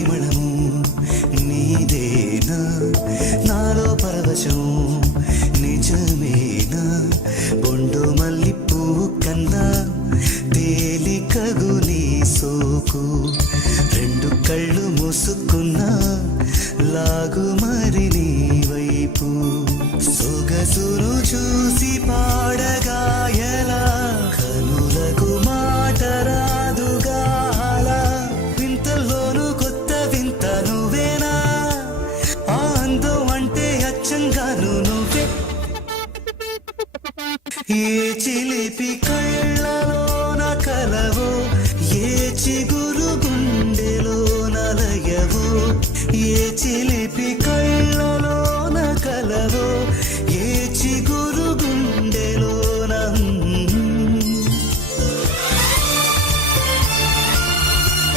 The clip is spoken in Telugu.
పరిమళము నీదేనా నాలో పరవశం నిజమేనా బొండు మల్లిపూ కన్నా తేలికగు నీ సోకు రెండు కళ్ళు మూసుకున్నా లాగు మరి నీ వైపు సొగసును చూసి పాడగా ఎలా